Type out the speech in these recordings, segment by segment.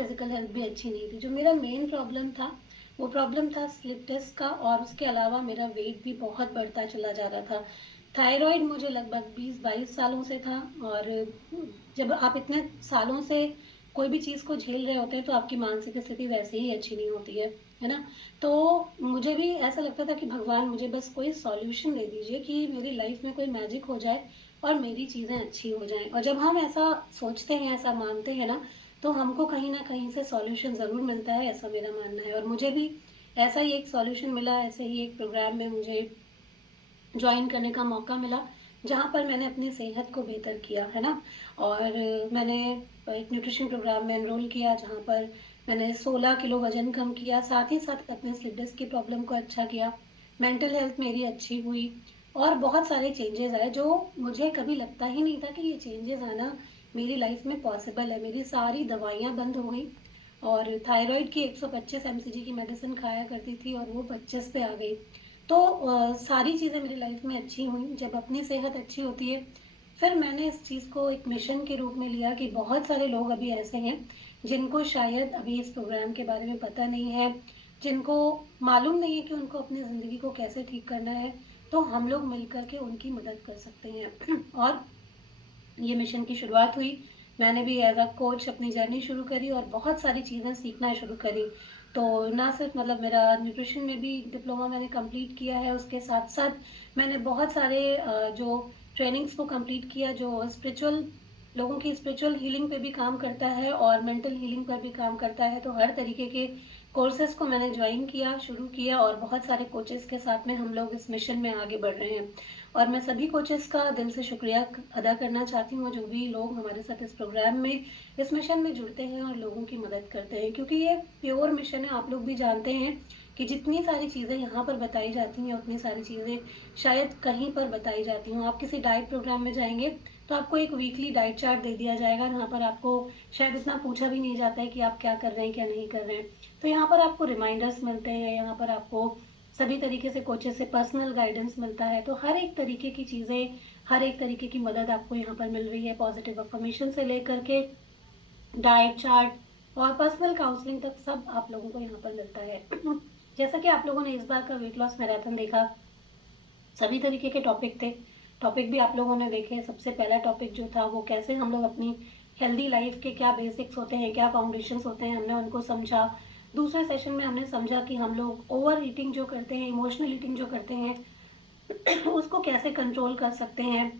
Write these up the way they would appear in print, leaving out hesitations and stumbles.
Physical health भी अच्छी नहीं थी। जो मेरा मेन प्रॉब्लम था, वो प्रॉब्लम था स्लिप डिस्क का और उसके अलावा मेरा वेट भी बहुत बढ़ता चला जा रहा था। थायरॉइड मुझे लगभग 20-22 सालों से था और जब आप इतने सालों से कोई भी चीज़ को झेल रहे होते हैं, तो आपकी मानसिक स्थिति वैसे ही अच्छी नहीं होती है ना? तो मुझे भी ऐसा लगता था कि भगवान मुझे बस कोई सॉल्यूशन दे दीजिए कि मेरी लाइफ़ में कोई मैजिक हो जाए और मेरी चीज़ें अच्छी हो जाएँ। और जब हम ऐसा सोचते हैं, ऐसा मानते हैं ना, तो हमको कहीं न कहीं से सॉल्यूशन ज़रूर मिलता है, ऐसा मेरा मानना है। और मुझे भी ऐसा ही एक सॉल्यूशन मिला, ऐसे ही एक प्रोग्राम में मुझे जॉइन करने का मौका मिला, जहाँ पर मैंने अपनी सेहत को बेहतर किया, है ना? और मैंने एक न्यूट्रिशन प्रोग्राम में एनरोल किया, जहाँ पर मैंने 16 किलो वज़न कम किया, साथ ही साथ अपने स्लिप डिस्क की प्रॉब्लम को अच्छा किया, मेंटल हेल्थ मेरी अच्छी हुई और बहुत सारे चेंजेज़ आए, जो मुझे कभी लगता ही नहीं था कि ये चेंजेज़ आना मेरी लाइफ़ में पॉसिबल है। मेरी सारी दवाइयाँ बंद हो गई और थायरॉइड की 125 एमसीजी की मेडिसिन खाया करती थी और वो 25 पे आ गई। तो सारी चीज़ें मेरी लाइफ में अच्छी हुईं, जब अपनी सेहत अच्छी होती है, फिर मैंने इस चीज़ को एक मिशन के रूप में लिया कि बहुत सारे लोग अभी ऐसे हैं, जिनको शायद अभी इस प्रोग्राम के बारे में पता नहीं है, जिनको मालूम नहीं है कि उनको अपनी ज़िंदगी को कैसे ठीक करना है, तो हम लोग मिल कर के उनकी मदद कर सकते हैं। और ये मिशन की शुरुआत हुई। मैंने भी एज़ अ कोच अपनी जर्नी शुरू करी और बहुत सारी चीज़ें सीखना शुरू करी। तो ना सिर्फ़ मतलब मेरा न्यूट्रिशन में भी डिप्लोमा मैंने कंप्लीट किया है, उसके साथ-साथ मैंने बहुत सारे जो ट्रेनिंग्स को कंप्लीट किया, जो स्पिरिचुअल लोगों की स्पिरिचुअल हीलिंग पे भी काम करता है और मेंटल हीलिंग पर भी काम करता है। तो हर तरीके के कोर्सेज़ को मैंने जॉइन किया, शुरू किया और बहुत सारे कोचेज़ के साथ में हम लोग इस मिशन में आगे बढ़ रहे हैं। और मैं सभी कोचेस का दिल से शुक्रिया अदा करना चाहती हूँ, जो भी लोग हमारे साथ इस प्रोग्राम में, इस मिशन में जुड़ते हैं और लोगों की मदद करते हैं। क्योंकि ये प्योर मिशन है, आप लोग भी जानते हैं कि जितनी सारी चीज़ें यहाँ पर बताई जाती हैं, उतनी सारी चीज़ें शायद कहीं पर बताई जाती हों। आप किसी डाइट प्रोग्राम में जाएँगे, तो आपको एक वीकली डाइट चार्ट दे दिया जाएगा, जहाँ पर आपको शायद इतना पूछा भी नहीं जाता है कि आप क्या कर रहे हैं, क्या नहीं कर रहे हैं। तो यहाँ पर आपको रिमाइंडर्स मिलते हैं, यहाँ पर आपको सभी तरीके से कोचेस से पर्सनल गाइडेंस मिलता है, तो हर एक तरीके की चीज़ें, हर एक तरीके की मदद आपको यहाँ पर मिल रही है, पॉजिटिव अफ़र्मेशन से लेकर के डाइट चार्ट और पर्सनल काउंसलिंग तक सब आप लोगों को यहाँ पर मिलता है। जैसा कि आप लोगों ने इस बार का वेट लॉस मैराथन देखा, सभी तरीके के टॉपिक थे। टॉपिक भी आप लोगों ने देखे, सबसे पहला टॉपिक जो था वो कैसे हम लोग अपनी हेल्दी लाइफ़ के क्या बेसिक्स होते हैं, क्या फाउंडेशंस होते हैं, हमने उनको समझा। दूसरे सेशन में हमने समझा कि हम लोग ओवर ईटिंग जो करते हैं, इमोशनल ईटिंग जो करते हैं, उसको कैसे कंट्रोल कर सकते हैं।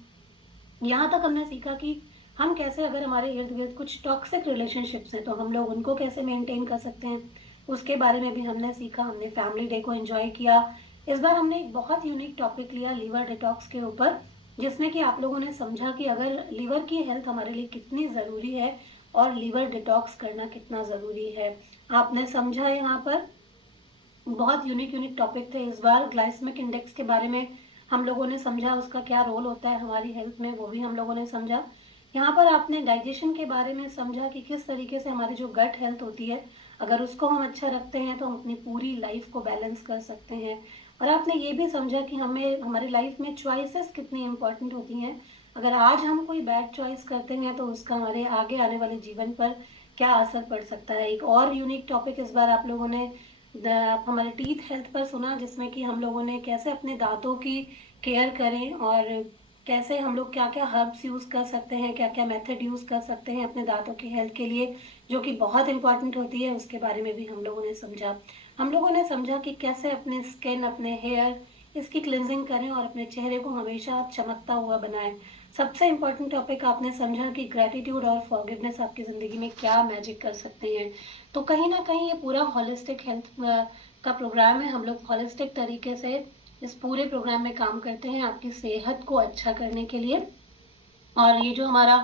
यहाँ तक हमने सीखा कि हम कैसे, अगर हमारे इर्द-गिर्द कुछ टॉक्सिक रिलेशनशिप्स हैं, तो हम लोग उनको कैसे मेंटेन कर सकते हैं, उसके बारे में भी हमने सीखा। हमने फैमिली डे को एन्जॉय किया। इस बार हमने एक बहुत यूनिक टॉपिक लिया लिवर डिटॉक्स के ऊपर, जिसमें कि आप लोगों ने समझा कि अगर लिवर की हेल्थ हमारे लिए कितनी ज़रूरी है और लिवर डिटॉक्स करना कितना ज़रूरी है। आपने समझा यहाँ पर बहुत यूनिक टॉपिक थे इस बार। ग्लाइसेमिक इंडेक्स के बारे में हम लोगों ने समझा, उसका क्या रोल होता है हमारी हेल्थ में, वो भी हम लोगों ने समझा। यहाँ पर आपने डाइजेशन के बारे में समझा कि किस तरीके से हमारी जो गट हेल्थ होती है, अगर उसको हम अच्छा रखते हैं तो हम अपनी पूरी लाइफ को बैलेंस कर सकते हैं। और आपने ये भी समझा कि हमें हमारी लाइफ में चॉइसेस कितनी इम्पोर्टेंट होती हैं। अगर आज हम कोई बैड चॉइस करते हैं, तो उसका हमारे आगे आने वाले जीवन पर क्या असर पड़ सकता है। एक और यूनिक टॉपिक इस बार आप लोगों ने द हमारे टीथ हेल्थ पर सुना, जिसमें कि हम लोगों ने कैसे अपने दाँतों की केयर करें और कैसे हम लोग क्या-क्या हर्ब्स यूज़ कर सकते हैं, क्या-क्या मेथड यूज़ कर सकते हैं अपने दाँतों की हेल्थ के लिए, जो कि बहुत इम्पोर्टेंट होती है, उसके बारे में भी हम लोगों ने समझा। हम लोगों ने समझा कि कैसे अपने स्किन, अपने हेयर, इसकी क्लींजिंग करें और अपने चेहरे को हमेशा चमकता हुआ बनाएँ। सबसे इम्पोर्टेंट टॉपिक आपने समझा कि ग्रैटिट्यूड और फॉरगिवनेस आपकी ज़िंदगी में क्या मैजिक कर सकते हैं। तो कहीं न कहीं ये पूरा होलिस्टिक हेल्थ का प्रोग्राम है। हम लोग होलिस्टिक तरीके से इस पूरे प्रोग्राम में काम करते हैं आपकी सेहत को अच्छा करने के लिए। और ये जो हमारा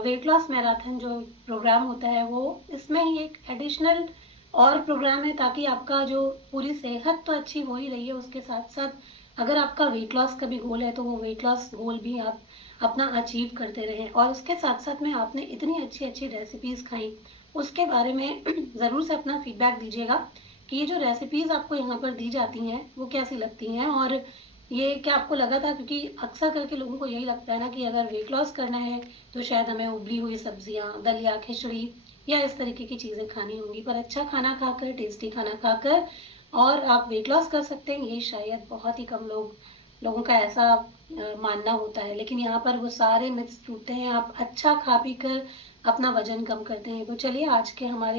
वेट लॉस मैराथन जो प्रोग्राम होता है, वो इसमें ही एक एडिशनल और प्रोग्राम है, ताकि आपका जो पूरी सेहत तो अच्छी हो ही रही है, उसके साथ-साथ अगर आपका वेट लॉस का भी गोल है, तो वो वेट लॉस गोल भी आप अपना अचीव करते रहें। और उसके साथ-साथ में आपने इतनी अच्छी-अच्छी रेसिपीज़ खाई, उसके बारे में ज़रूर से अपना फीडबैक दीजिएगा कि ये जो रेसिपीज़ आपको यहाँ पर दी जाती हैं, वो कैसी लगती हैं और ये क्या आपको लगा था, क्योंकि अक्सर करके लोगों को यही लगता है ना कि अगर वेट लॉस करना है, तो शायद हमें उबली हुई सब्जियाँ, दलिया, खिचड़ी या इस तरीके की चीज़ें खानी होंगी। पर अच्छा खाना खाकर, टेस्टी खाना खाकर और आप वेट लॉस कर सकते हैं, ये शायद बहुत ही कम लोगों का ऐसा मानना होता है। लेकिन यहाँ पर वो सारे मिथ्स टूटते हैं, आप अच्छा खा पी कर अपना वज़न कम करते हैं। तो चलिए आज के हमारे